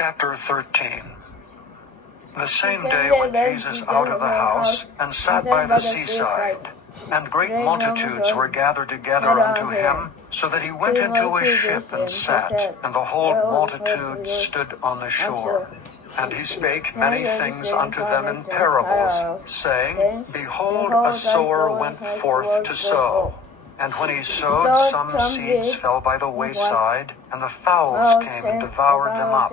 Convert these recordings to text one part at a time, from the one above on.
Chapter 13. The same day went Jesus out of the house, and sat by the seaside. And great multitudes were gathered together unto him, so that he went into a ship and sat, and the whole multitude stood on the shore. And he spake many things unto them in parables, saying, Behold, a sower went forth to sow. And when he sowed, some seeds fell by the wayside, and the fowls came and devoured them up.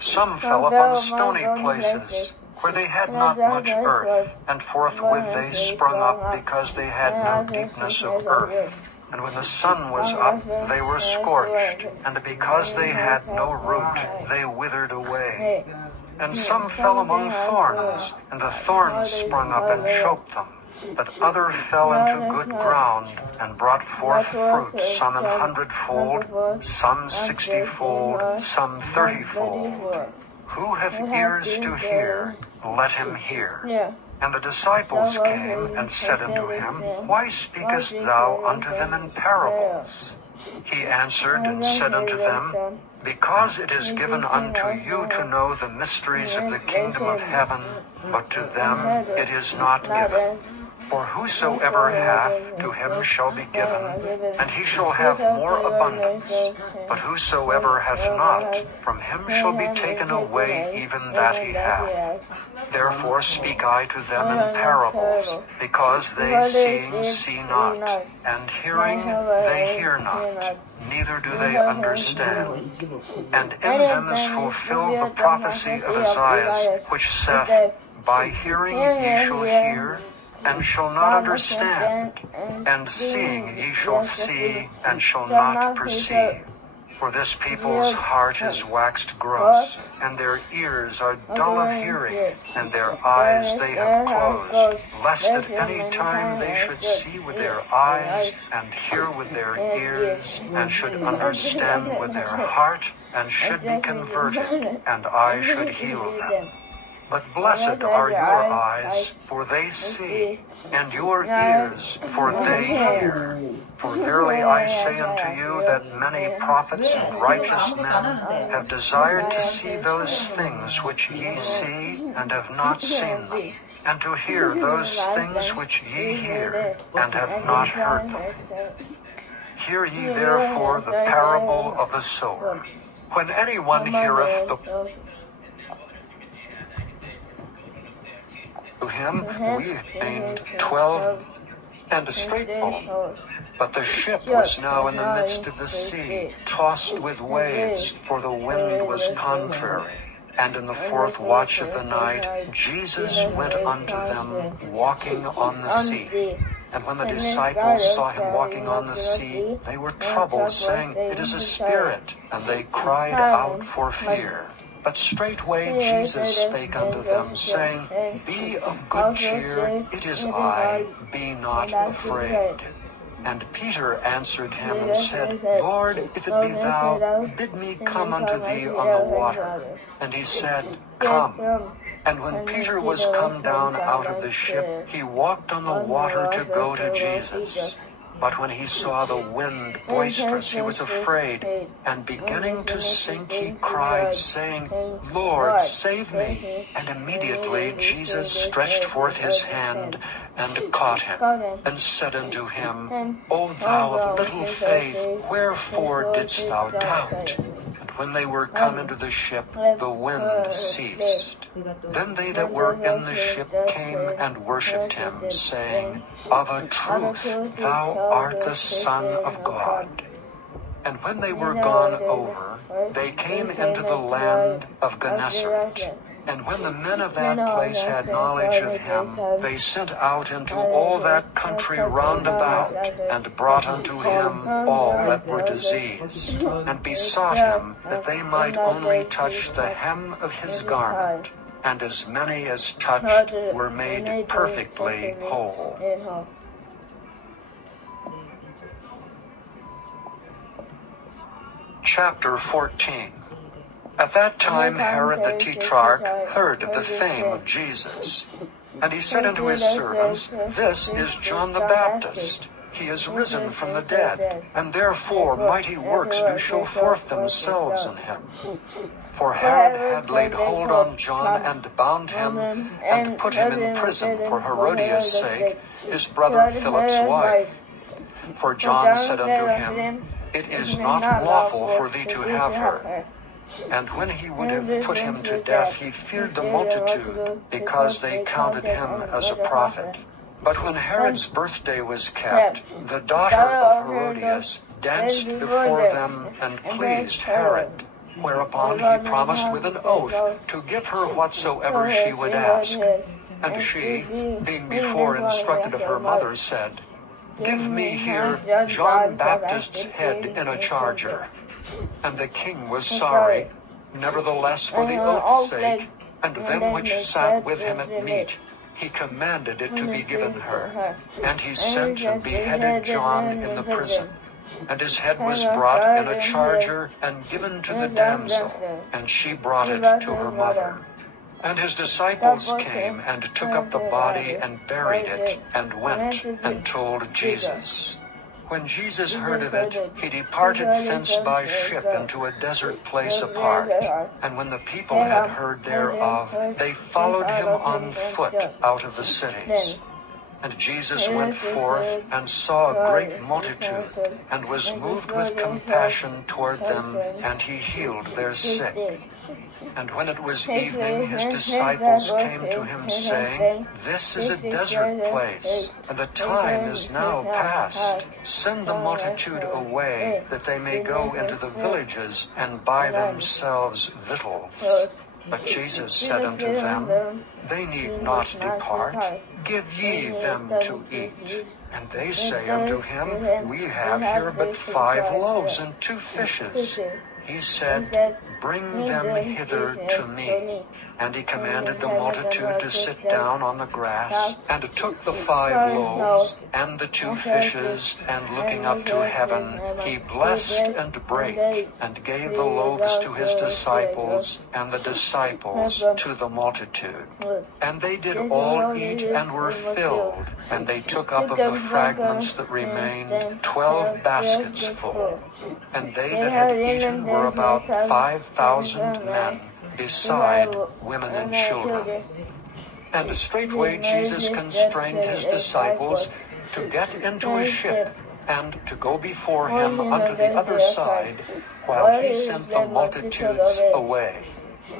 Some fell upon stony places, where they had not much earth, and forthwith they sprung up, because they had no deepness of earth. And when the sun was up, they were scorched, and because they had no root, they withered away. And some fell among thorns, and the thorns sprung up and choked them. But other fell into good ground, and brought forth fruit, some 100-fold, some 60-fold, some 30-fold. Who hath ears to hear, let him hear. And the disciples came and said unto him, Why speakest thou unto them in parables? He answered and said unto them, Because it is given unto you to know the mysteries of the kingdom of heaven, but to them it is not given. For whosoever hath, to him shall be given, and he shall have more abundance. But whosoever hath not, from him shall be taken away even that he hath. Therefore speak I to them in parables, because they seeing see not, and hearing they hear not, neither do they understand. And in them is fulfilled the prophecy of Isaiah, which saith, By hearing ye shall hear, and shall not understand, and seeing ye shall see, and shall not perceive. For this people's heart is waxed gross, and their ears are dull of hearing, and their eyes they have closed, lest at any time they should see with their eyes, and hear with their ears, and should understand with their heart, and should be converted, and I should heal them. But blessed are your eyes, for they see, and your ears, for they hear. For verily I say unto you that many prophets and righteous men have desired to see those things which ye see, and have not seen them, and to hear those things which ye hear, and have not heard them. Hear ye therefore the parable of the sower. When anyone heareth the to him we named 12 and a straight bone. But the ship was now in the midst of the sea, tossed with waves, for the wind was contrary. And in the fourth watch of the night, Jesus went unto them, walking on the sea. And when the disciples saw him walking on the sea, they were troubled, saying, It is a spirit. And they cried out for fear. But straightway Jesus spake unto them, saying, Be of good cheer, it is I, be not afraid. And Peter answered him and said, Lord, if it be thou, bid me come unto thee on the water. And he said, Come. And when Peter was come down out of the ship, he walked on the water to go to Jesus. But when he saw the wind boisterous, he was afraid, and beginning to sink, he cried, saying, Lord, save me. And immediately Jesus stretched forth his hand, and caught him, and said unto him, O thou of little faith, wherefore didst thou doubt? And when they were come into the ship, the wind ceased. Then they that were in the ship came and worshipped him, saying, Of a truth thou art the Son of God. And when they were gone over, they came into the land of Gennesaret. And when the men of that place had knowledge of him, they sent out into all that country round about, and brought unto him all that were diseased, and besought him that they might only touch the hem of his garment. And as many as touched were made perfectly whole. Chapter 14. At that time Herod the Tetrarch heard of the fame of Jesus. And he said unto his servants, This is John the Baptist. he is risen from the dead, and therefore mighty works do show forth themselves in him. For Herod had laid hold on John and bound him, and put him in prison for Herodias' sake, his brother Philip's wife. For John said unto him, It is not lawful for thee to have her. And when he would have put him to death, he feared the multitude, because they counted him as a prophet. But when Herod's birthday was kept, the daughter of Herodias danced before them and pleased Herod. Whereupon he promised with an oath to give her whatsoever she would ask. And she, being before instructed of her mother, said, Give me here John Baptist's head in a charger. And the king was sorry, nevertheless for the oath's sake, and them which sat with him at meat, he commanded it to be given her. And he sent and beheaded John in the prison. And his head was brought in a charger and given to the damsel, and she brought it to her mother. And his disciples came and took up the body and buried it, and went and told Jesus. When Jesus heard of it, he departed thence by ship into a desert place apart. And when the people had heard thereof, they followed him on foot out of the cities. And Jesus went forth and saw a great multitude, and was moved with compassion toward them, and he healed their sick. And when it was evening, his disciples came to him, saying, This is a desert place, and the time is now past. Send the multitude away, that they may go into the villages and buy themselves victuals. But Jesus said unto them, They need not depart. Give ye them to eat. And they say unto him, We have here but 5 loaves and 2 fishes. He said, Bring them hither to me. And he commanded the multitude to sit down on the grass, and took the 5 loaves and the 2 fishes, and looking up to heaven, he blessed and brake, and gave the loaves to his disciples, and the disciples to the multitude. And they did all eat and were filled, and they took up of the fragments that remained 12 baskets full. And they that had eaten were about 5,000 men, beside women and children. And straightway Jesus constrained his disciples to get into a ship, and to go before him unto the other side, while he sent the multitudes away.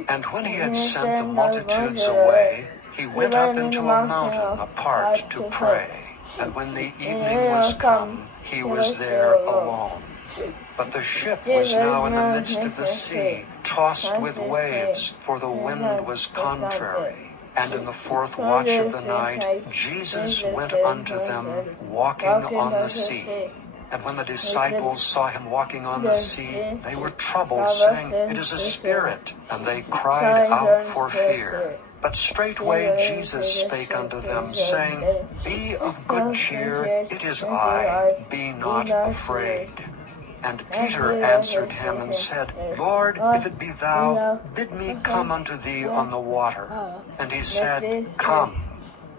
And when he had sent the multitudes away, he went up into a mountain apart to pray. And when the evening was come, he was there alone. But the ship was now in the midst of the sea, tossed with waves, for the wind was contrary. And in the 4th watch of the night, Jesus went unto them, walking on the sea. And when the disciples saw him walking on the sea, they were troubled, saying, It is a spirit. And they cried out for fear. But straightway Jesus spake unto them, saying, Be of good cheer, it is I, be not afraid. And Peter answered him and said, Lord, if it be thou, bid me come unto thee on the water. And he said, Come.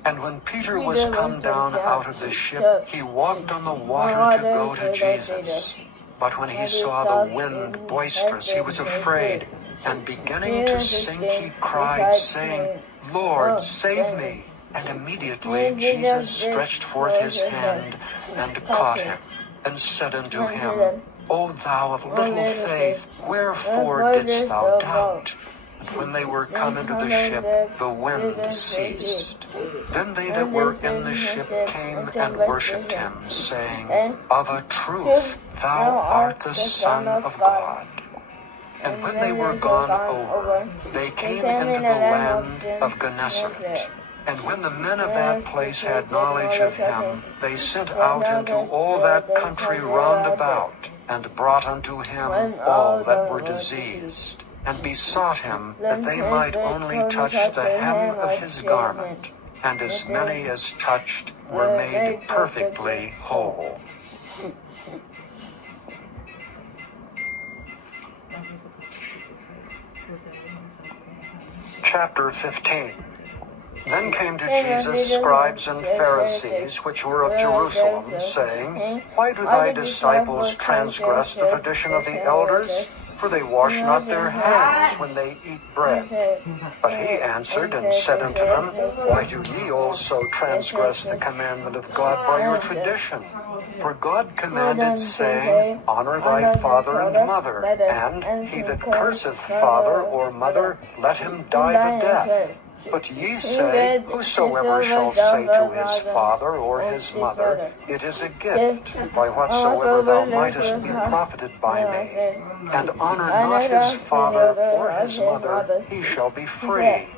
And when Peter was come down out of the ship, he walked on the water to go to Jesus. But when he saw the wind boisterous, he was afraid, and beginning to sink, he cried, saying, Lord, save me. And immediately Jesus stretched forth his hand and caught him, and said unto him, O thou of little faith, wherefore didst thou doubt? And when they were come into the ship, the wind ceased. Then they that were in the ship came and worshipped him, saying, Of a truth, thou art the Son of God. And when they were gone over, they came into the land of Gennesaret. And when the men of that place had knowledge of him, they sent out into all that country round about, and brought unto him all that were diseased, and besought him that they might only touch the hem of his garment. And as many as touched were made perfectly whole. Chapter 15. Then came to Jesus scribes and Pharisees, which were of Jerusalem, saying, Why do thy disciples transgress the tradition of the elders? For they wash not their hands when they eat bread. But he answered and said unto them, Why do ye also transgress the commandment of God by your tradition? For God commanded, saying, Honor thy father and mother, and he that curseth father or mother, let him die the death. But ye say, Whosoever shall say to his father or his mother, It is a gift, by whatsoever thou mightest be profited by me, and honor not his father or his mother, he shall be free.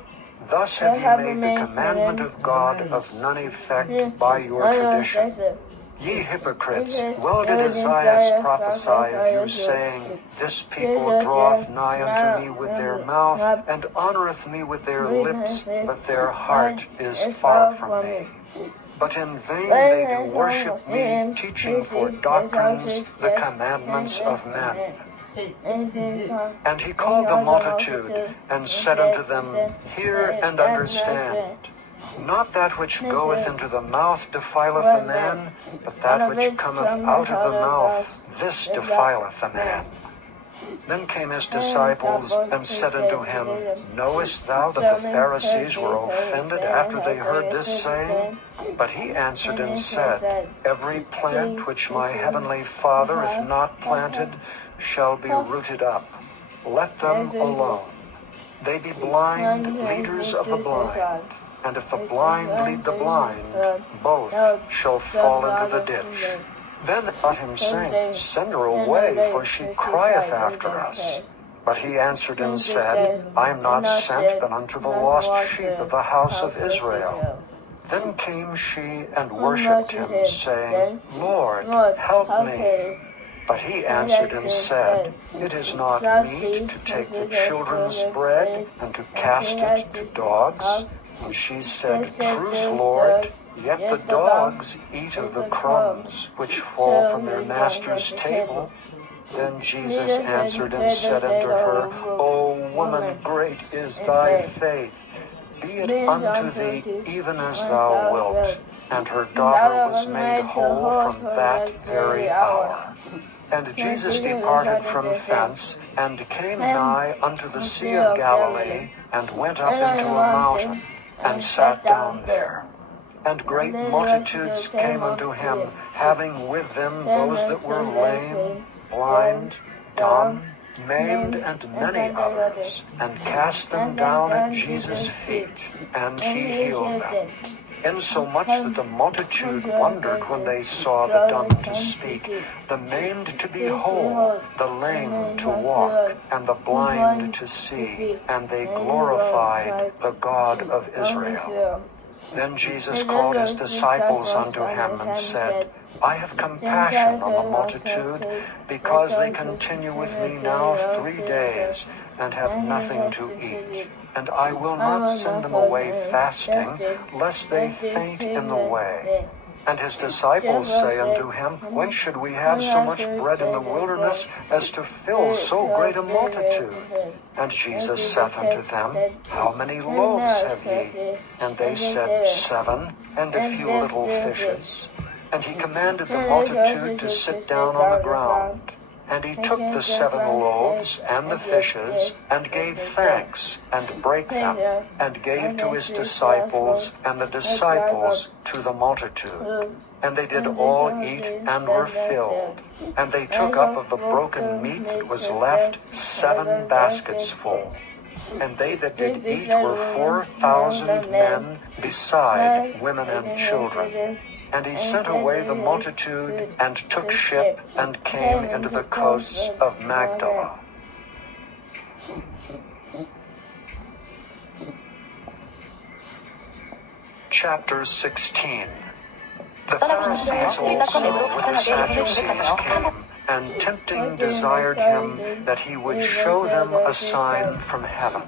Thus have ye made the commandment of God of none effect by your tradition. Ye hypocrites, well did Isaiah prophesy of you, saying, This people draweth nigh unto me with their mouth, and honoureth me with their lips, but their heart is far from me. But in vain they do worship me, teaching for doctrines the commandments of men. And he called the multitude, and said unto them, Hear and understand. Not that which goeth into the mouth defileth a man, but that which cometh out of the mouth, this defileth a man. Then came his disciples, and said unto him, Knowest thou that the Pharisees were offended after they heard this saying? But he answered and said, Every plant which my heavenly Father hath not planted shall be rooted up. Let them alone. They be blind leaders of the blind. And if the blind lead the blind, both shall fall into the ditch. Then let him say, Send her away, for she crieth after us. But he answered and said, I am not sent but unto the lost sheep of the house of Israel. Then came she and worshipped him, saying, Lord, help me. But he answered and said, It is not meet to take the children's bread and to cast it to dogs. And she said, Truth, Lord, yet the dogs eat of the crumbs which fall from their master's table. Then Jesus answered and said unto her, O woman, great is thy faith. Be it unto thee even as thou wilt. And her daughter was made whole from that very hour. And Jesus departed from thence, and came nigh unto the Sea of Galilee, and went up into a mountain, and sat down there. And great multitudes came unto him, having with them those that were lame, blind, dumb, maimed, and many others, and cast them down at Jesus' feet, and he healed them. Insomuch that the multitude wondered when they saw the dumb to speak, the maimed to be whole, the lame to walk, and the blind to see, and they glorified the God of Israel. Then Jesus called his disciples unto him and said, I have compassion on the multitude, because they continue with me now 3 days, and have nothing to eat. And I will not send them away fasting, lest they faint in the way. And his disciples say unto him, When should we have so much bread in the wilderness, as to fill so great a multitude? And Jesus saith unto them, How many loaves have ye? And they said, 7, and a few little fishes. And he commanded the multitude to sit down on the ground. And he took the 7 loaves and the fishes, and gave thanks, and brake them, and gave to his disciples, and the disciples to the multitude. And they did all eat, and were filled. And they took up of the broken meat that was left 7 baskets full. And they that did eat were 4,000 men, beside women and children. And he sent away the multitude, and took ship, and came into the coasts of Magdala. Chapter 16. The Pharisees also with the Sadducees came, and tempting desired him that he would show them a sign from heaven.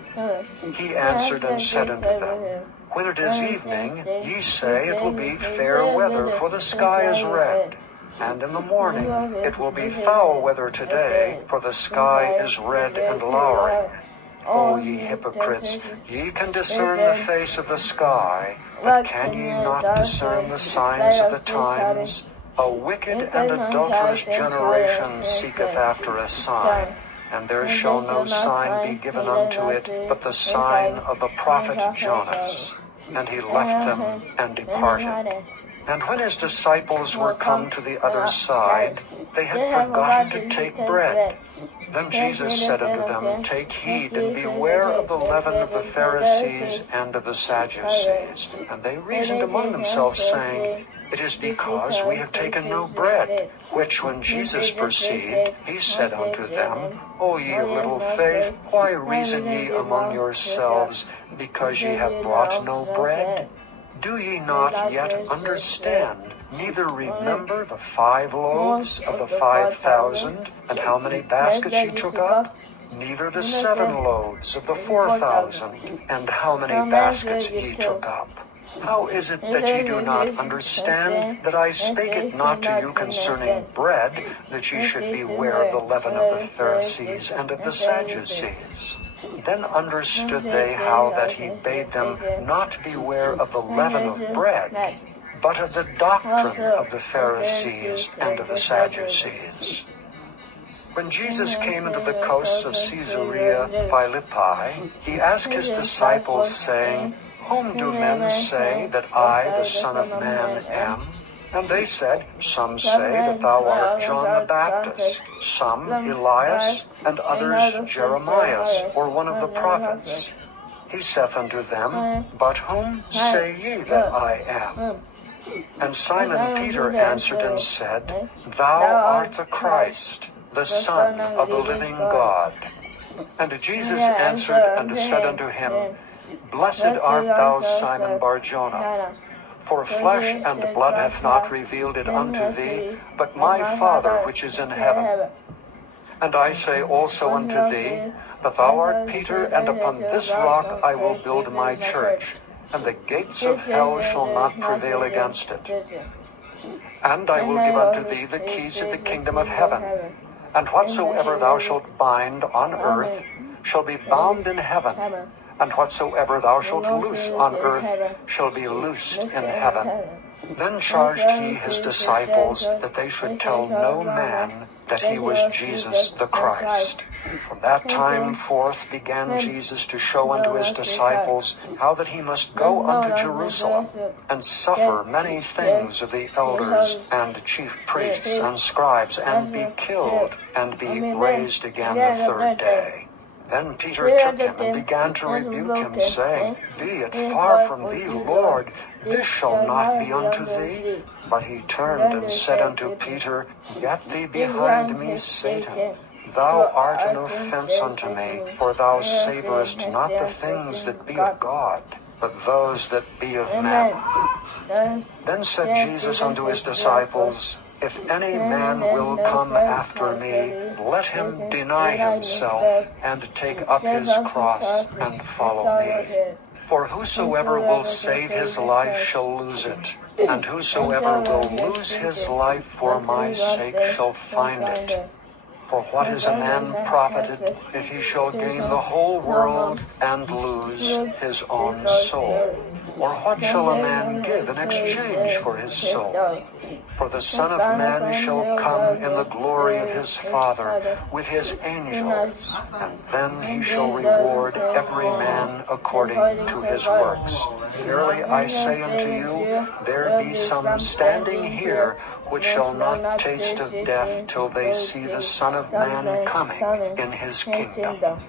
He answered and said unto them, When it is evening, ye say it will be fair weather, for the sky is red. And in the morning it will be foul weather today, for the sky is red and lowering. O ye hypocrites, ye can discern the face of the sky, but can ye not discern the signs of the times? A wicked and adulterous generation seeketh after a sign, and there shall no sign be given unto it but the sign of the prophet Jonas. And he left them and departed. And when his disciples were come to the other side, they had forgotten to take bread. Then Jesus said unto them, Take heed, and beware of the leaven of the Pharisees and of the Sadducees. And they reasoned among themselves, saying, It is because we have taken no bread. Which when Jesus perceived, he said unto them, O ye of little faith, why reason ye among yourselves, because ye have brought no bread? Do ye not yet understand, neither remember the 5 loaves of the 5,000, and how many baskets ye took up? Neither the 7 loaves of the 4,000, and how many baskets ye took up? How is it that ye do not understand that I spake it not to you concerning bread, that ye should beware of the leaven of the Pharisees and of the Sadducees? Then understood they how that he bade them not beware of the leaven of bread, but of the doctrine of the Pharisees and of the Sadducees. When Jesus came into the coasts of Caesarea Philippi, he asked his disciples, saying, Whom do men say that I, the Son of Man, am? And they said, Some say that thou art John the Baptist, some Elias, and others Jeremiah, or one of the prophets. He saith unto them, But whom say ye that I am? And Simon Peter answered and said, Thou art the Christ, the Son of the living God. And Jesus answered and said unto him, Blessed art thou, Simon Bar-Jonah, for flesh and blood hath not revealed it unto thee, but my Father which is in heaven. And I say also unto thee, that thou art Peter, and upon this rock I will build my church, and the gates of hell shall not prevail against it. And I will give unto thee the keys of the kingdom of heaven. And whatsoever thou shalt bind on earth shall be bound in heaven, and whatsoever thou shalt loose on earth shall be loosed in heaven. Then charged he his disciples that they should tell no man that he was Jesus the Christ. From that time forth began Jesus to show unto his disciples how that he must go unto Jerusalem, and suffer many things of the elders and chief priests and scribes, and be killed, and be raised again the 3rd day. Then Peter took him and began to rebuke him, saying, Be it far from thee, Lord, this shall not be unto thee. But he turned and said unto Peter, Get thee behind me, Satan. Thou art an offense unto me, for thou savorest not the things that be of God, but those that be of men. Then said Jesus unto his disciples, If any man will come after me, let him deny himself, and take up his cross, and follow me. For whosoever will save his life shall lose it, and whosoever will lose his life for my sake shall find it. For what is a man profited if he shall gain the whole world and lose his own soul? Or what shall a man give in exchange for his soul? For the Son of Man shall come in the glory of his Father with his angels, and then he shall reward every man according to his works. Verily I say unto you, there be some standing here which shall not taste of death till they see the Son of Man coming in his kingdom.